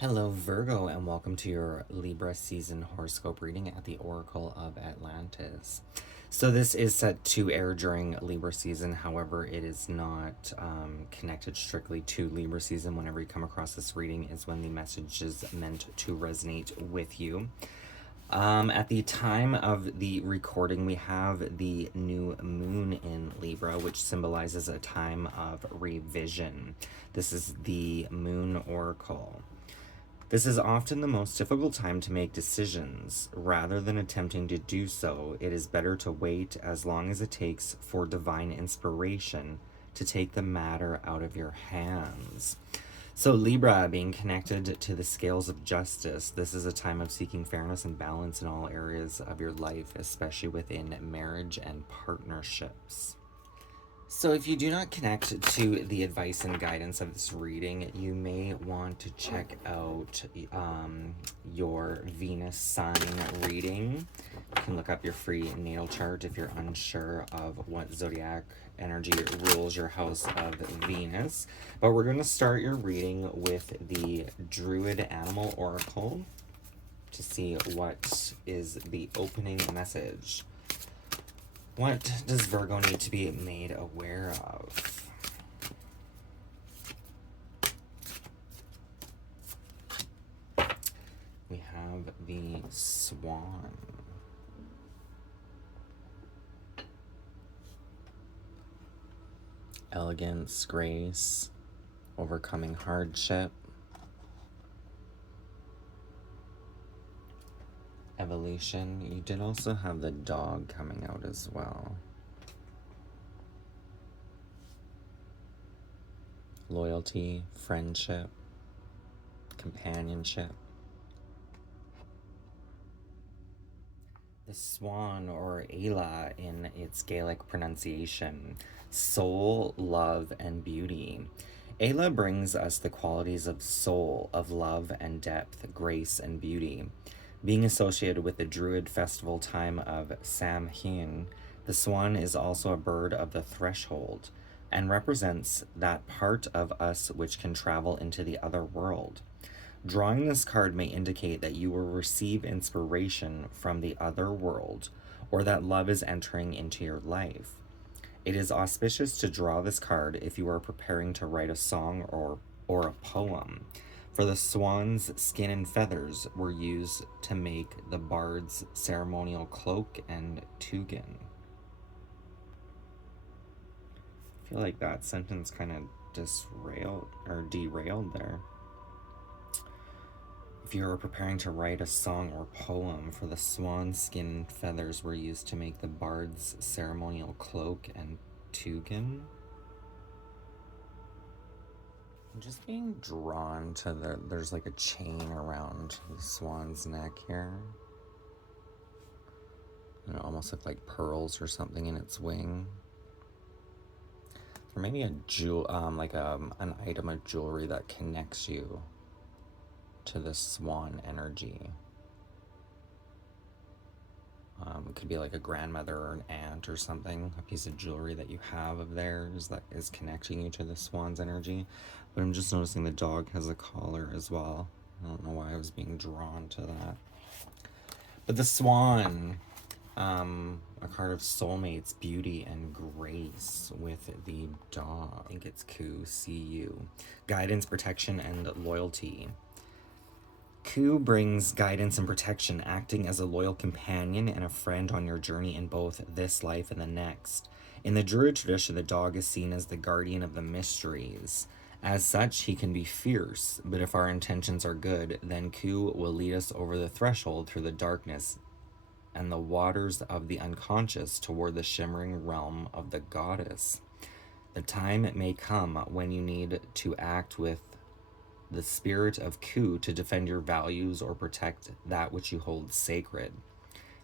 Hello, Virgo, and welcome to your Libra season horoscope reading at the Oracle of Atlantis. So, this is set to air during Libra season. However, it is not connected strictly to Libra season. Whenever you come across this reading, is when the message is meant to resonate with you. At the time of the recording, we have the new moon in Libra, which symbolizes a time of revision. This is the moon oracle. This is often the most difficult time to make decisions. Rather than attempting to do so, it is better to wait as long as it takes for divine inspiration to take the matter out of your hands. So Libra, being connected to the scales of justice, this is a time of seeking fairness and balance in all areas of your life, especially within marriage and partnerships. So if you do not connect to the advice and guidance of this reading, you may want to check out your Venus sign reading. You can look up your free natal chart if you're unsure of what zodiac energy rules your house of Venus. But we're going to start your reading with the Druid Animal Oracle to see what is the opening message. What does Virgo need to be made aware of? We have the Swan. Elegance, grace, overcoming hardship. Evolution. You did also have the dog coming out as well. Loyalty, friendship, companionship. The swan, or Ayla in its Gaelic pronunciation, soul, love, and beauty. Ayla brings us the qualities of soul, of love and depth, grace and beauty. Being associated with the Druid festival time of Samhain, the swan is also a bird of the threshold and represents that part of us which can travel into the other world. Drawing this card may indicate that you will receive inspiration from the other world, or that love is entering into your life. It is auspicious to draw this card if you are preparing to write a song or a poem. For the swan's skin and feathers were used to make the bard's ceremonial cloak and tugan. I feel like that sentence kind of derailed there. If you were preparing to write a song or poem, for the swan's skin and feathers were used to make the bard's ceremonial cloak and tugan. I'm just being drawn to there's like a chain around the swan's neck here. And it almost looked like pearls or something in its wing. Or maybe a jewel, an item of jewelry that connects you to the swan energy. It could be like a grandmother or an aunt or something, a piece of jewelry that you have of theirs that is connecting you to the swan's energy. But I'm just noticing the dog has a collar as well. I don't know why I was being drawn to that. But the swan, a card of soulmates, beauty, and grace with the dog. I think it's Ku, C-U. Guidance, protection, and loyalty. Ku brings guidance and protection, acting as a loyal companion and a friend on your journey in both this life and the next. In the Druid tradition, the dog is seen as the guardian of the mysteries. As such, he can be fierce, but if our intentions are good, then Ku will lead us over the threshold through the darkness and the waters of the unconscious toward the shimmering realm of the goddess. The time may come when you need to act with the spirit of Ku to defend your values or protect that which you hold sacred.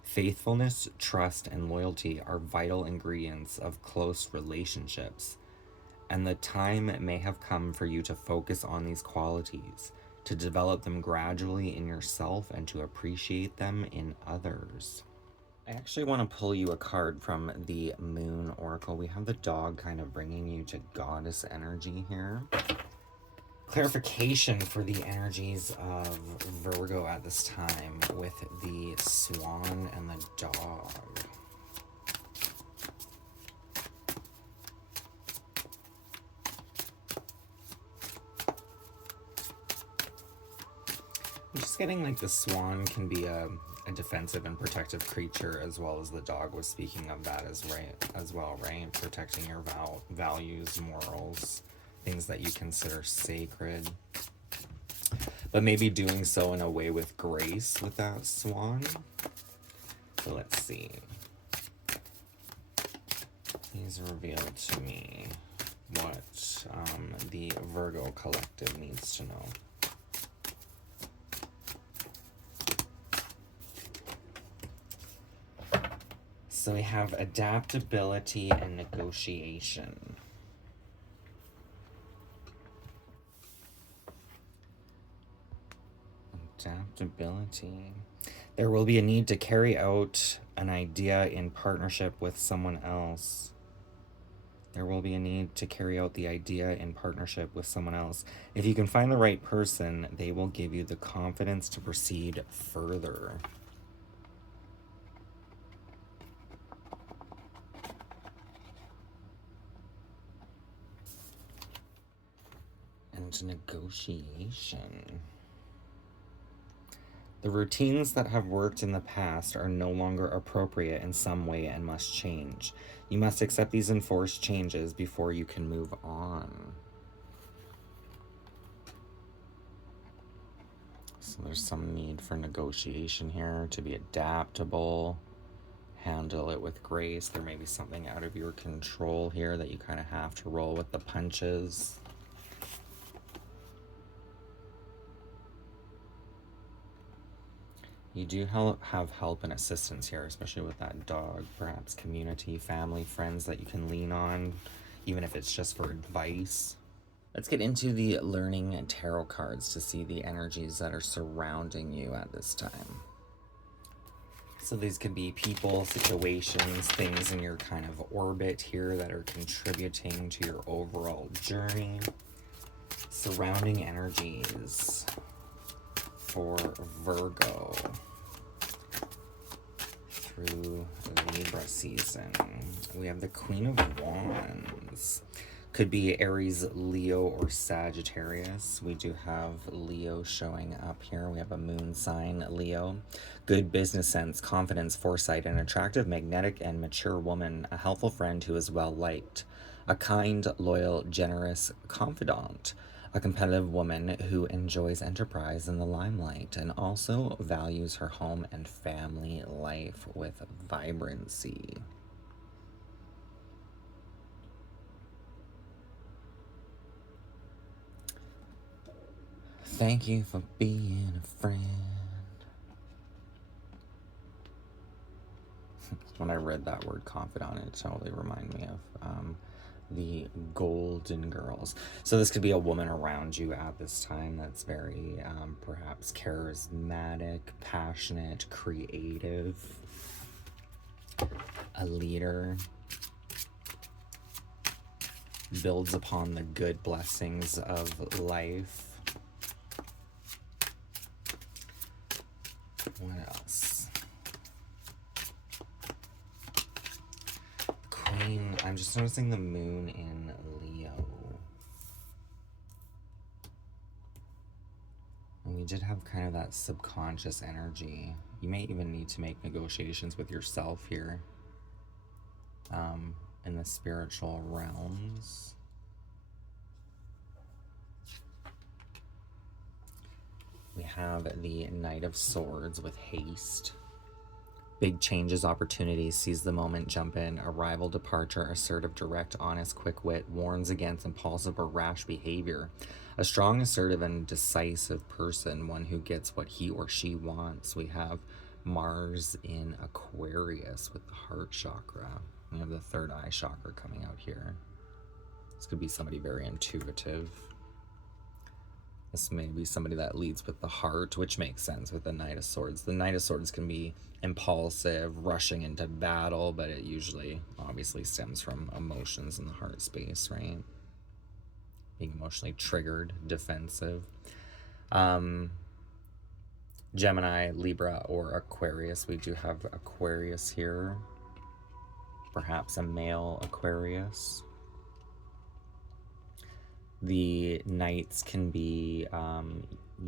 Faithfulness, trust, and loyalty are vital ingredients of close relationships, and the time may have come for you to focus on these qualities, to develop them gradually in yourself and to appreciate them in others. I actually want to pull you a card from the Moon Oracle. We have the dog kind of bringing you to goddess energy here. Clarification for the energies of Virgo at this time with the swan and the dog. I'm just getting like the swan can be a defensive and protective creature, as well as the dog was speaking of that as well, right? Protecting your values, morals, things that you consider sacred. But maybe doing so in a way with grace with that swan. So let's see. Please reveal to me what the Virgo collective needs to know. So we have adaptability and negotiation. Adaptability. There will be a need to carry out an idea in partnership with someone else. There will be a need to carry out the idea in partnership with someone else. If you can find the right person, they will give you the confidence to proceed further. And negotiation. The routines that have worked in the past are no longer appropriate in some way and must change. You must accept these enforced changes before you can move on. So there's some need for negotiation here, to be adaptable, handle it with grace. There may be something out of your control here that you kind of have to roll with the punches. You do have help and assistance here, especially with that dog. Perhaps community, family, friends that you can lean on, even if it's just for advice. Let's get into the learning tarot cards to see the energies that are surrounding you at this time. So these could be people, situations, things in your kind of orbit here that are contributing to your overall journey. Surrounding energies for Virgo through Libra season. We have the Queen of Wands. Could be Aries, Leo, or Sagittarius. We do have Leo showing up here. We have a moon sign, Leo. Good business sense, confidence, foresight, an attractive, magnetic, and mature woman. A helpful friend who is well liked. A kind, loyal, generous confidant. A competitive woman who enjoys enterprise in the limelight and also values her home and family life with vibrancy. Thank you for being a friend. When I read that word confidant, it totally reminded me of the Golden Girls. So this could be a woman around you at this time that's very perhaps charismatic, passionate, creative, a leader, builds upon the good blessings of life. What else? Queen, I'm just noticing the moon in Leo. And we did have kind of that subconscious energy. You may even need to make negotiations with yourself here in the spiritual realms. We have the Knight of Swords with haste. Big changes, opportunities, seize the moment, jump in, arrival, departure, assertive, direct, honest, quick wit, warns against impulsive or rash behavior. A strong, assertive, and decisive person, one who gets what he or she wants. We have Mars in Aquarius with the heart chakra. We have the third eye chakra coming out here. This could be somebody very intuitive. This may be somebody that leads with the heart, which makes sense with the Knight of Swords. The Knight of Swords can be impulsive, rushing into battle, but it usually obviously stems from emotions in the heart space, right? being emotionally triggered, defensive. Gemini, Libra, or Aquarius. We do have Aquarius here. Perhaps a male Aquarius. The knights can be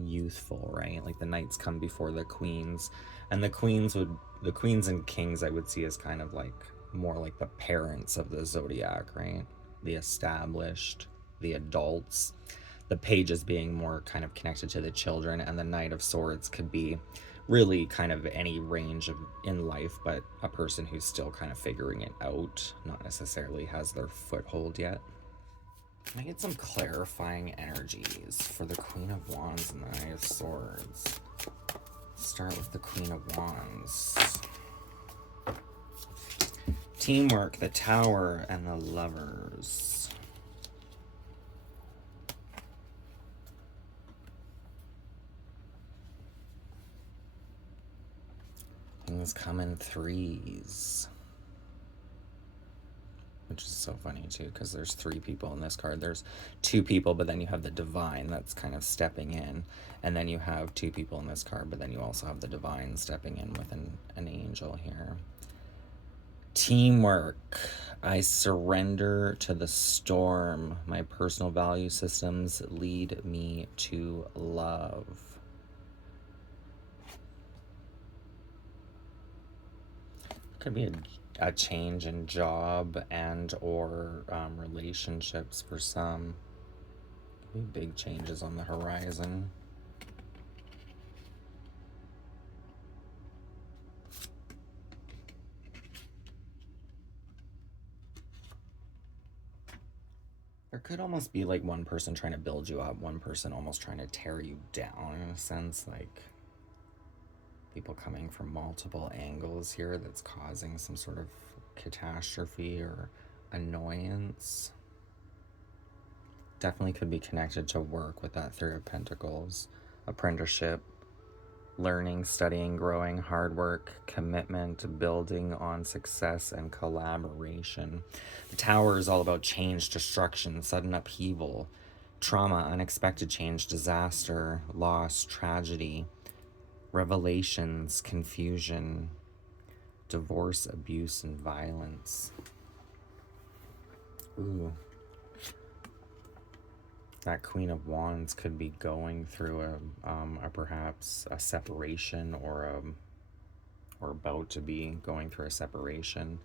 youthful, right? Like the knights come before the queens, and the queens and kings I would see as kind of like more like the parents of the zodiac, right? The established, the adults. The pages being more kind of connected to the children, and the Knight of Swords could be really kind of any range of in life, but a person who's still kind of figuring it out, not necessarily has their foothold yet. Can I get some clarifying energies for the Queen of Wands and the Knight of Swords? Start with the Queen of Wands. Teamwork, the Tower, and the Lovers. Things come in threes. Which is so funny too, because there's 3 people in this card. There's 2 people, but then you have the divine that's kind of stepping in. And then you have 2 people in this card, but then you also have the divine stepping in with an angel here. Teamwork. I surrender to the storm. My personal value systems lead me to love. Could be a change in job and or relationships for some. Could be big changes on the horizon. There could almost be like one person trying to build you up, one person almost trying to tear you down in a sense, like people coming from multiple angles here that's causing some sort of catastrophe or annoyance. Definitely could be connected to work with that 3 of Pentacles. Apprenticeship, learning, studying, growing, hard work, commitment, building on success, and collaboration. The Tower is all about change, destruction, sudden upheaval, trauma, unexpected change, disaster, loss, tragedy, revelations, confusion, divorce, abuse, and violence. Ooh. That Queen of Wands could be going through a perhaps a separation or about to be going through a separation.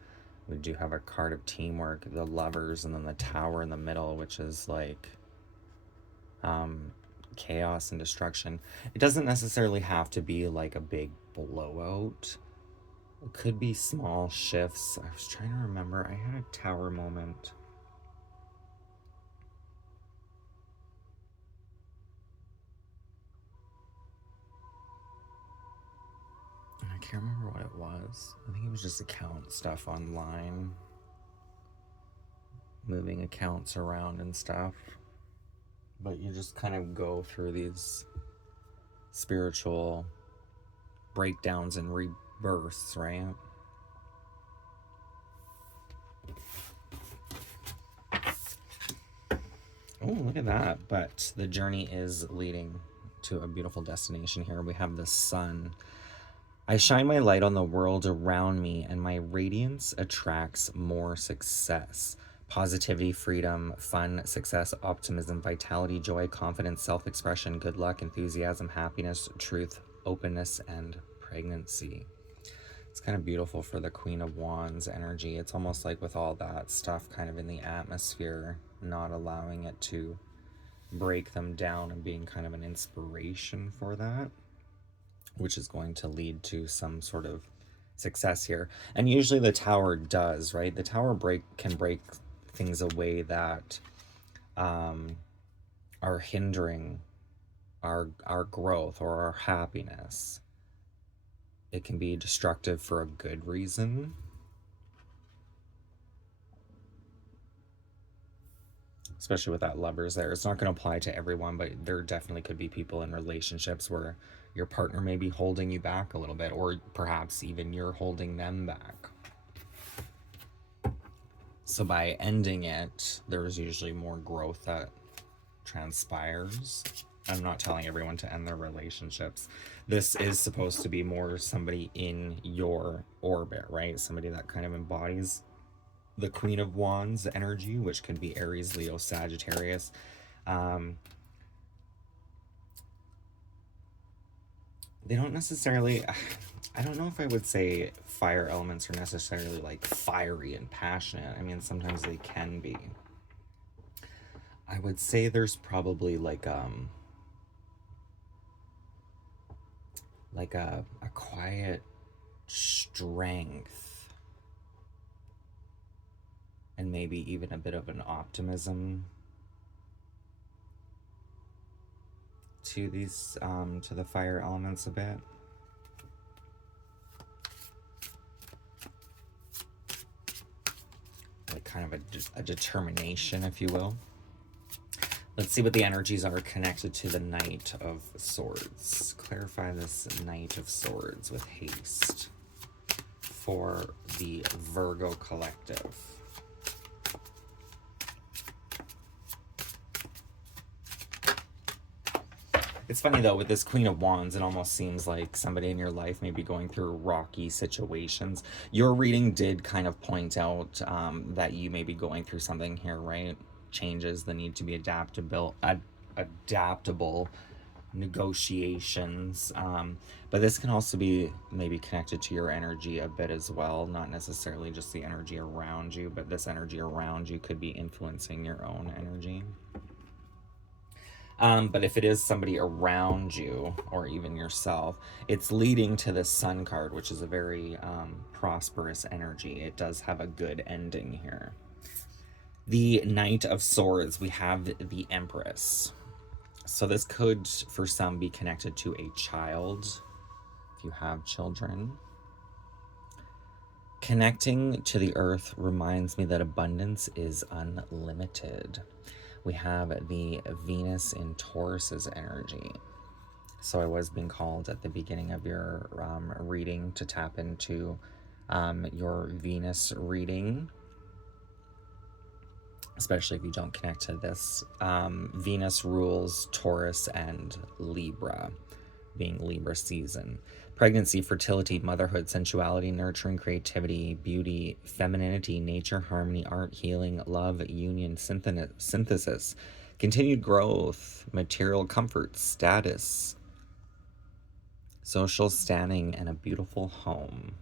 We do have a card of teamwork, the Lovers, and then the Tower in the middle, which is like chaos and destruction. It doesn't necessarily have to be like a big blowout. It could be small shifts. I was trying to remember. I had a Tower moment. I can't remember what it was. I think it was just account stuff online. Moving accounts around and stuff. But you just kind of go through these spiritual breakdowns and rebirths, right? Oh, look at that. But the journey is leading to a beautiful destination here. We have the sun. I shine my light on the world around me, and my radiance attracts more success. Positivity, freedom, fun, success, optimism, vitality, joy, confidence, self-expression, good luck, enthusiasm, happiness, truth, openness, and pregnancy. It's kind of beautiful for the Queen of Wands energy. It's almost like with all that stuff kind of in the atmosphere, not allowing it to break them down and being kind of an inspiration for that, which is going to lead to some sort of success here. And usually the Tower does, right? The Tower can break things away that are hindering our growth or our happiness. It can be destructive for a good reason. Especially with that Lovers there. It's not going to apply to everyone, but there definitely could be people in relationships where your partner may be holding you back a little bit, or perhaps even you're holding them back. So by ending it, there's usually more growth that transpires. I'm not telling everyone to end their relationships. This is supposed to be more somebody in your orbit, right? Somebody that kind of embodies the Queen of Wands energy, which could be Aries, Leo, Sagittarius. They don't necessarily, I don't know if I would say fire elements are necessarily like fiery and passionate. I mean, sometimes they can be. I would say there's probably like a quiet strength and maybe even a bit of an optimism to these to the fire elements a bit. Like kind of a determination, if you will. Let's see what the energies are connected to the Knight of Swords. Clarify this Knight of Swords with haste for the Virgo collective. It's funny though, with this Queen of Wands, it almost seems like somebody in your life may be going through rocky situations. Your reading did kind of point out that you may be going through something here, right? Changes, the need to be adaptable, negotiations. But this can also be maybe connected to your energy a bit as well, not necessarily just the energy around you, but this energy around you could be influencing your own energy. But if it is somebody around you or even yourself, it's leading to the Sun card, which is a very prosperous energy. It does have a good ending here. The Knight of Swords, we have the Empress. So this could, for some, be connected to a child, if you have children. Connecting to the earth reminds me that abundance is unlimited. We have the Venus in Taurus's energy. So I was being called at the beginning of your reading to tap into your Venus reading, especially if you don't connect to this. Venus rules Taurus and Libra, being Libra season. Pregnancy, fertility, motherhood, sensuality, nurturing, creativity, beauty, femininity, nature, harmony, art, healing, love, union, synthesis, continued growth, material comfort, status, social standing, and a beautiful home.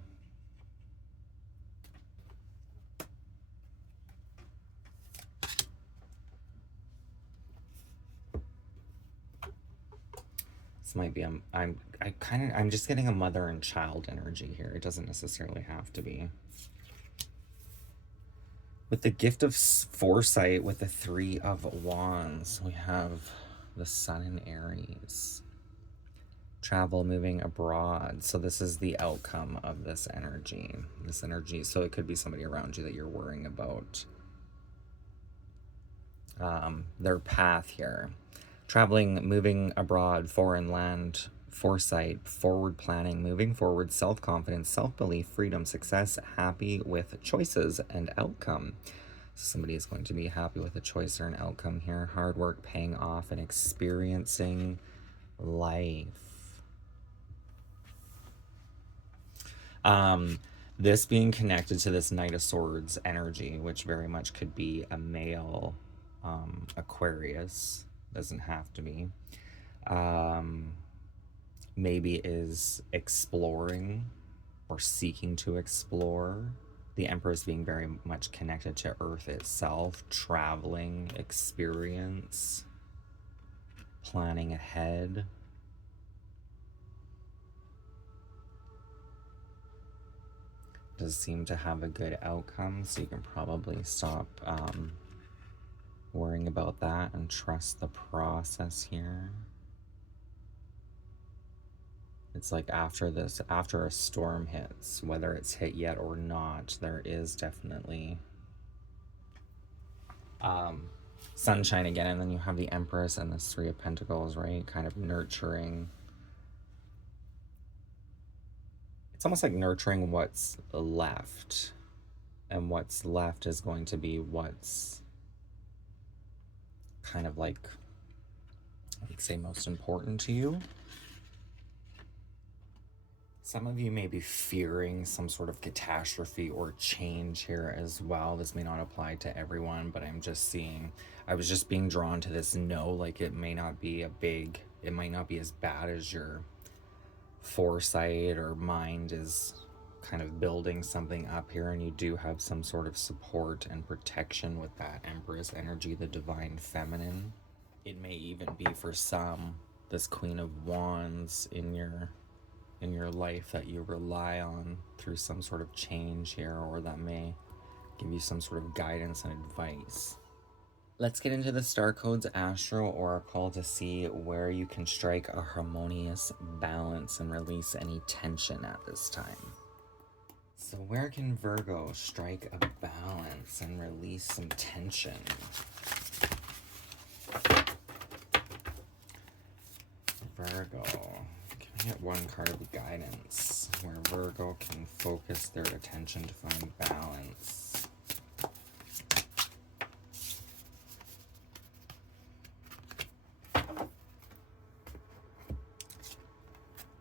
This might be I'm just getting a mother and child energy here. It doesn't necessarily have to be. With the gift of foresight, with the Three of Wands, we have the Sun in Aries. Travel, moving abroad. So this is the outcome of this energy. So it could be somebody around you that you're worrying about their path here. Traveling, moving abroad, foreign land, foresight, forward planning, moving forward, self-confidence, self-belief, freedom, success, happy with choices and outcome. So somebody is going to be happy with a choice or an outcome here. Hard work paying off and experiencing life. This being connected to this Knight of Swords energy, which very much could be a male Aquarius. Doesn't have to be. Maybe is exploring or seeking to explore. The Empress being very much connected to Earth itself, traveling, experience, planning ahead. Does seem to have a good outcome, so you can probably stop worrying about that and trust the process here. It's like after a storm hits, whether it's hit yet or not, there is definitely sunshine again. And then you have the Empress and this Three of Pentacles, right? Kind of nurturing. It's almost like nurturing what's left. And what's left is going to be what's kind of like I'd say most important to you. Some of you may be fearing some sort of catastrophe or change here as well. This may not apply to everyone, but I'm just seeing, I was just being drawn to this no, like it may not be it might not be as bad as your foresight or mind is kind of building something up here, and you do have some sort of support and protection with that Empress energy, the divine feminine. It may even be for some this Queen of Wands in your life that you rely on through some sort of change here, or that may give you some sort of guidance and advice. Let's get into the Star Codes Astro Oracle to see where you can strike a harmonious balance and release any tension at this time. So where can Virgo strike a balance and release some tension? Virgo. Can I get one card of guidance where Virgo can focus their attention to find balance?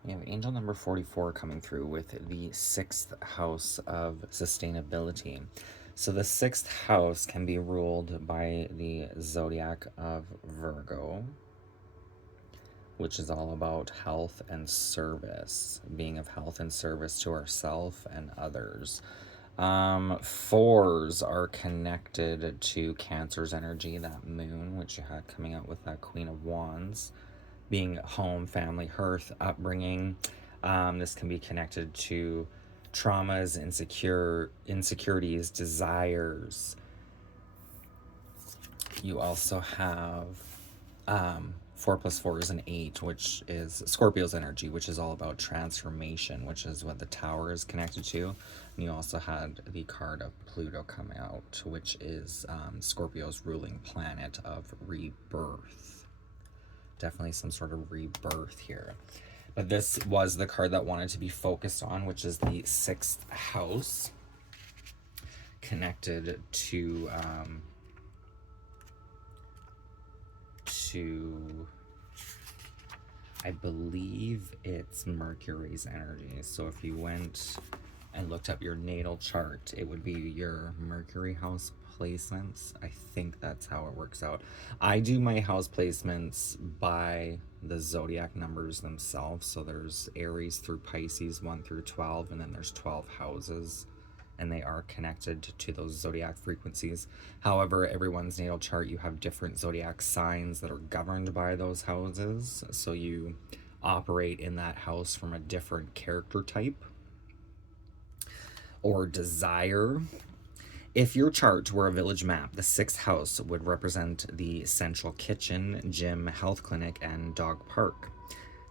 We have angel number 44 coming through with the 6th house of sustainability. So the 6th house can be ruled by the zodiac of Virgo, which is all about health and service, being of health and service to ourselves and others. 4s are connected to Cancer's energy, that moon, which you had coming out with that Queen of Wands, being home, family, hearth, upbringing. This can be connected to traumas, insecurities, desires. You also have 4 plus 4 is an 8, which is Scorpio's energy, which is all about transformation, which is what the Tower is connected to. And you also had the card of Pluto come out, which is Scorpio's ruling planet of rebirth. Definitely some sort of rebirth here. But this was the card that wanted to be focused on, which is the 6th house, connected to I believe it's Mercury's energy. So if you went and looked up your natal chart, it would be your Mercury house placements. I think that's how it works out. I do my house placements by the zodiac numbers themselves. So there's Aries through Pisces 1 through 12, and then there's 12 houses, and they are connected to those zodiac frequencies. However, everyone's natal chart, you have different zodiac signs that are governed by those houses. So you operate in that house from a different character type or desire. If your chart were a village map, the 6th house would represent the central kitchen, gym, health clinic, and dog park.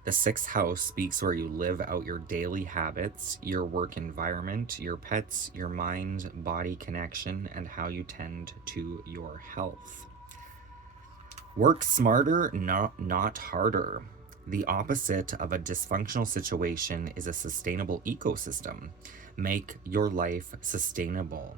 The 6th house speaks where you live out your daily habits, your work environment, your pets, your mind-body connection, and how you tend to your health. Work smarter, not harder. The opposite of a dysfunctional situation is a sustainable ecosystem. Make your life sustainable.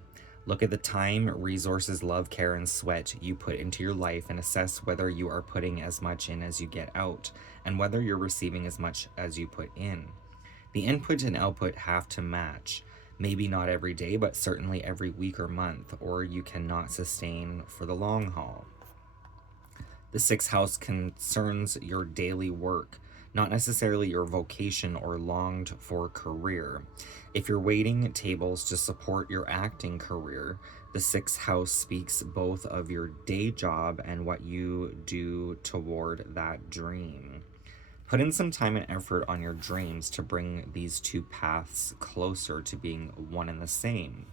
Look at the time, resources, love, care, and sweat you put into your life and assess whether you are putting as much in as you get out, and whether you're receiving as much as you put in. The input and output have to match. Maybe not every day, but certainly every week or month, or you cannot sustain for the long haul. The 6th house concerns your daily work, not necessarily your vocation or longed for career. If you're waiting tables to support your acting career, the 6th house speaks both of your day job and what you do toward that dream. Put in some time and effort on your dreams to bring these two paths closer to being one and the same.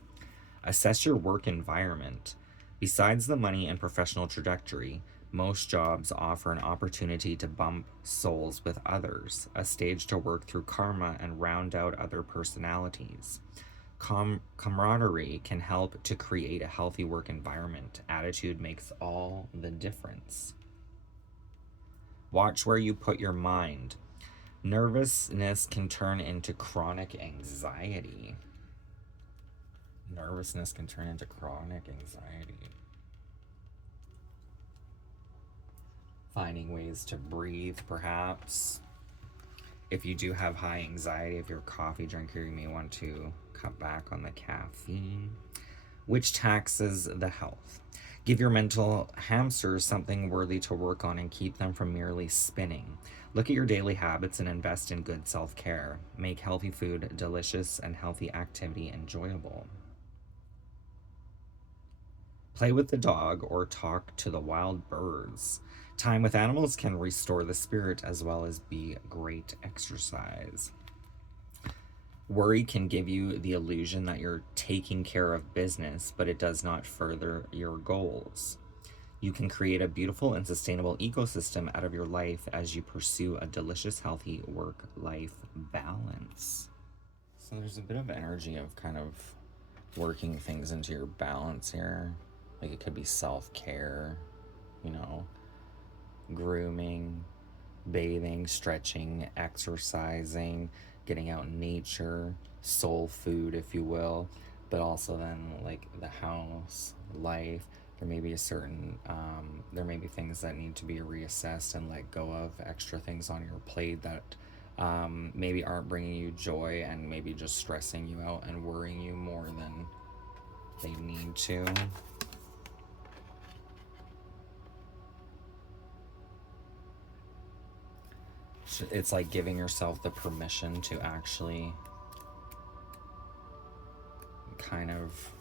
Assess your work environment. Besides the money and professional trajectory, most jobs offer an opportunity to bump souls with others, a stage to work through karma and round out other personalities. Camaraderie can help to create a healthy work environment. Attitude makes all the difference. Watch where you put your mind. Nervousness can turn into chronic anxiety. Nervousness can turn into chronic anxiety. finding ways to breathe, perhaps. If you do have high anxiety, if you're a coffee drinker, you may want to cut back on the caffeine, which taxes the health. Give your mental hamsters something worthy to work on and keep them from merely spinning. Look at your daily habits and invest in good self-care. Make healthy food delicious and healthy activity enjoyable. Play with the dog or talk to the wild birds. Time with animals can restore the spirit as well as be great exercise. Worry can give you the illusion that you're taking care of business, but it does not further your goals. You can create a beautiful and sustainable ecosystem out of your life as you pursue a delicious, healthy work-life balance. So there's a bit of energy of kind of working things into your balance here. Like it could be self-care, you know, grooming, bathing, stretching, exercising, getting out in nature, soul food, if you will, but also then like the house, life. There may be there may be things that need to be reassessed and let go of, extra things on your plate that maybe aren't bringing you joy and maybe just stressing you out and worrying you more than they need to. It's like giving yourself the permission to actually kind of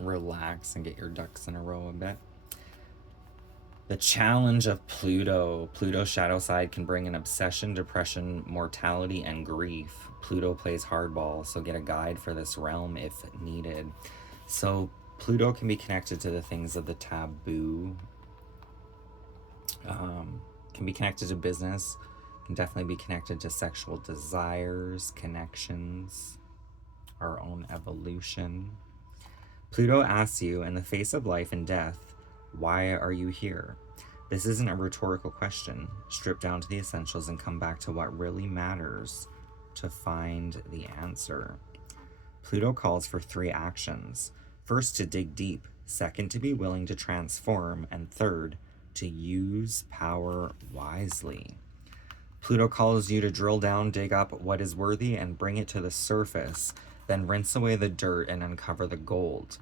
relax and get your ducks in a row a bit. The challenge of Pluto. Pluto's shadow side can bring an obsession, depression, mortality, and grief. Pluto plays hardball, so get a guide for this realm if needed. So Pluto can be connected to the things of the taboo, can be connected to business, can definitely be connected to sexual desires, connections, our own evolution. Pluto asks you, in the face of life and death, why are you here? This isn't a rhetorical question. Strip down to the essentials and come back to what really matters to find the answer. Pluto calls for 3 actions. First, to dig deep. Second, to be willing to transform. And third, to use power wisely. Pluto calls you to drill down, dig up what is worthy, and bring it to the surface. Then rinse away the dirt and uncover the gold.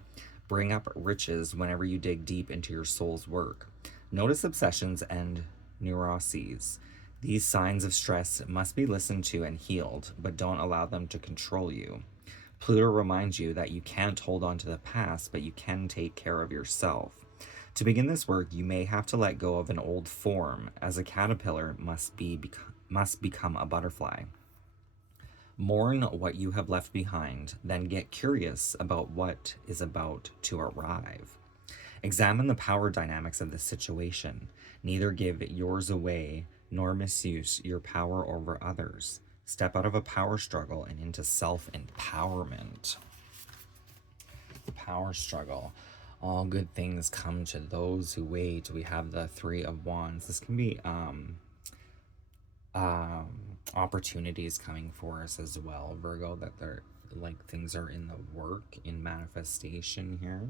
Bring up riches whenever you dig deep into your soul's work. Notice obsessions and neuroses. These signs of stress must be listened to and healed, but don't allow them to control you. Pluto reminds you that you can't hold on to the past, but you can take care of yourself. To begin this work, you may have to let go of an old form, as a caterpillar must become a butterfly. Mourn what you have left behind, then get curious about what is about to arrive. Examine the power dynamics of the situation. Neither give yours away nor misuse your power over others. Step out of a power struggle and into self-empowerment. Power struggle. All good things come to those who wait. We have the 3 of Wands. This can be opportunities coming for us as well, Virgo, that they're like things are in the work, in manifestation here.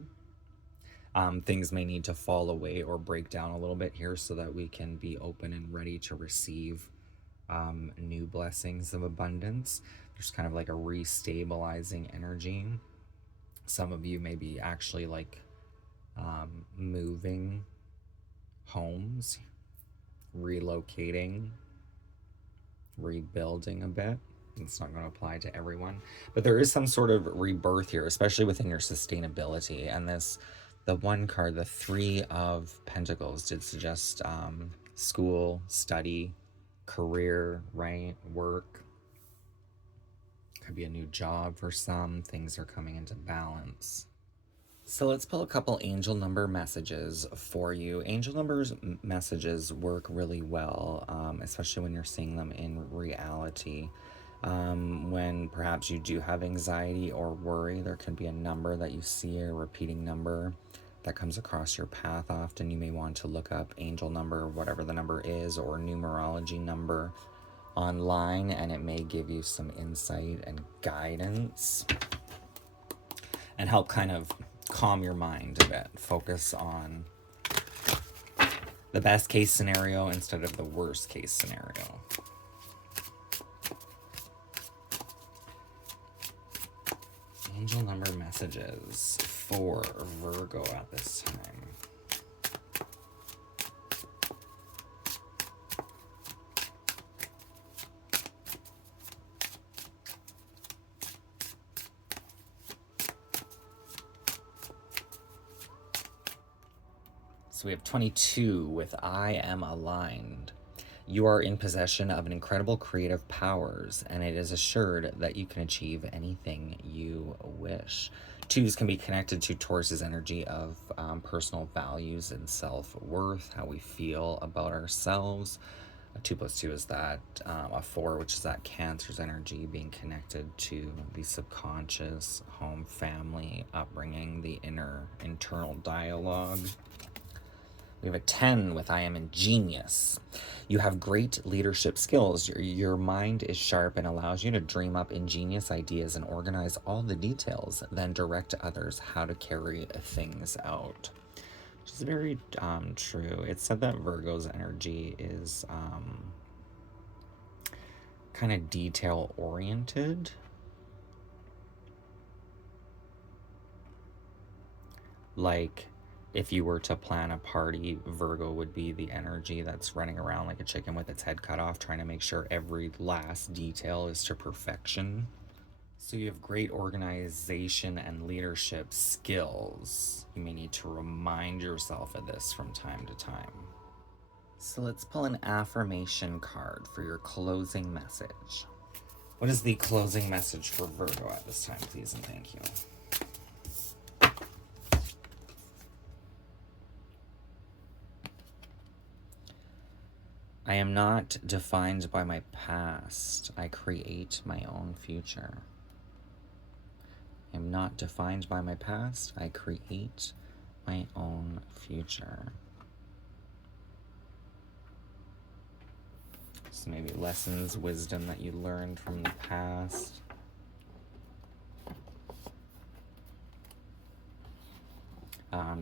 Things may need to fall away or break down a little bit here so that we can be open and ready to receive new blessings of abundance. There's kind of like a restabilizing energy. Some of you may be actually like moving homes, relocating, rebuilding a bit. It's not going to apply to everyone, but there is some sort of rebirth here, especially within your sustainability. And the one card, the 3 of Pentacles, did suggest school, study, career, right? Work. Could be a new job for some. Things are coming into balance. So let's pull a couple angel number messages for you. Angel numbers messages work really well, especially when you're seeing them in reality. When perhaps you do have anxiety or worry, there could be a number that you see, a repeating number that comes across your path often. You may want to look up angel number, whatever the number is, or numerology number online, and it may give you some insight and guidance and help kind of calm your mind a bit. Focus on The best case scenario instead of the worst case scenario. Angel number messages for Virgo at this time. So we have 22 with I am aligned. You are in possession of an incredible creative powers, and it is assured that you can achieve anything you wish. Twos can be connected to Taurus's energy of personal values and self-worth, how we feel about ourselves. A 2 plus 2 is that. A 4, which is that Cancer's energy, being connected to the subconscious, home, family, upbringing, the internal dialogue. We have a 10 with I am ingenious. You have great leadership skills. Your mind is sharp and allows you to dream up ingenious ideas and organize all the details, then direct others how to carry things out. Which is very true. It said that Virgo's energy is kind of detail oriented. Like, if you were to plan a party, Virgo would be the energy that's running around like a chicken with its head cut off, trying to make sure every last detail is to perfection. So you have great organization and leadership skills. You may need to remind yourself of this from time to time. So let's pull an affirmation card for your closing message. What is the closing message for Virgo at this time, please and thank you? I am not defined by my past. I create my own future. I am not defined by my past. I create my own future. So maybe lessons, wisdom that you learned from the past.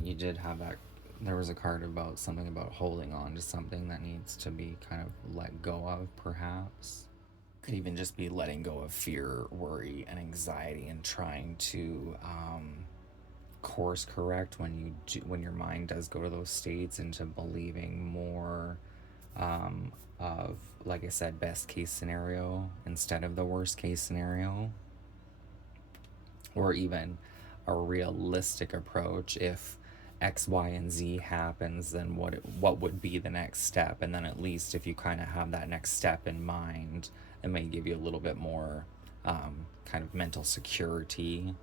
You did have that. There was a card about something about holding on to something that needs to be kind of let go of, perhaps. Could even just be letting go of fear, worry, and anxiety, and trying to course correct when your mind does go to those states, into believing more of, like I said, best case scenario instead of the worst case scenario, or even a realistic approach. If X, Y, and Z happens, then what would be the next step? And then at least if you kind of have that next step in mind, it may give you a little bit more kind of mental security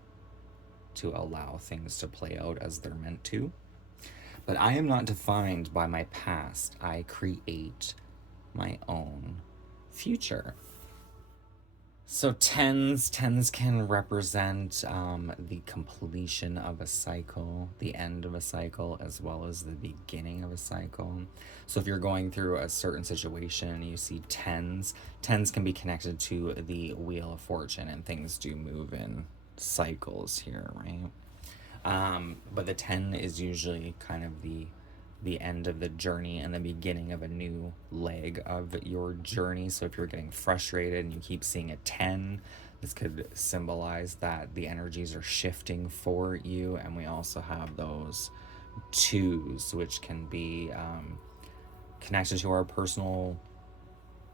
to allow things to play out as they're meant to. But I am not defined by my past. I create my own future. So tens can represent the completion of a cycle, the end of a cycle, as well as the beginning of a cycle. So if you're going through a certain situation and you see tens can be connected to the Wheel of Fortune, and things do move in cycles here, right? But the 10 is usually kind of the end of the journey and the beginning of a new leg of your journey. So if you're getting frustrated and you keep seeing a 10, this could symbolize that the energies are shifting for you. And we also have those 2s, which can be connected to our personal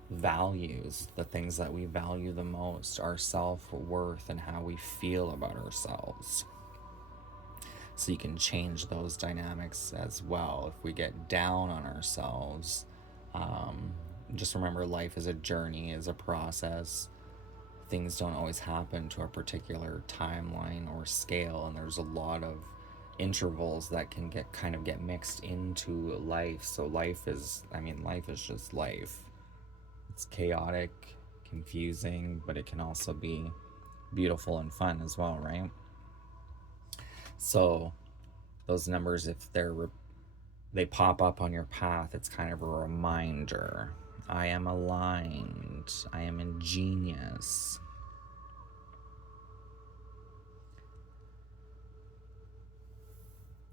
values, the things that we value the most, our self-worth, and how we feel about ourselves. So you can change those dynamics as well. If we get down on ourselves, just remember, life is a journey, is a process. Things don't always happen to a particular timeline or scale, and there's a lot of intervals that can get mixed into life. So life is just life. It's chaotic, confusing, but it can also be beautiful and fun as well, right? So those numbers, if they pop up on your path, it's kind of a reminder. I am aligned. I am ingenious.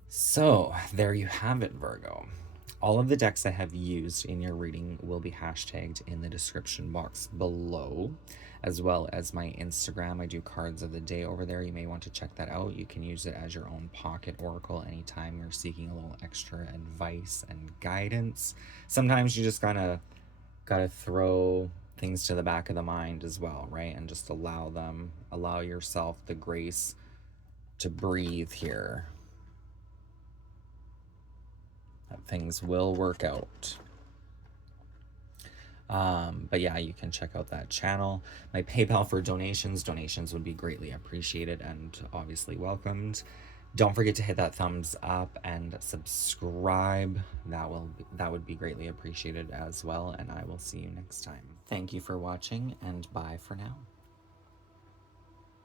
So there you have it, Virgo. All of the decks I have used in your reading will be hashtagged in the description box below, as well as my Instagram. I do cards of the day over there. You may want to check that out. You can use it as your own pocket oracle anytime you're seeking a little extra advice and guidance. Sometimes you just gotta throw things to the back of the mind as well, right? And just allow yourself the grace to breathe here. That things will work out. But yeah, you can check out that channel. My PayPal for donations would be greatly appreciated and obviously welcomed. Don't forget to hit that thumbs up and subscribe. That would be greatly appreciated as well, and I will see you next time. Thank you for watching, and bye for now.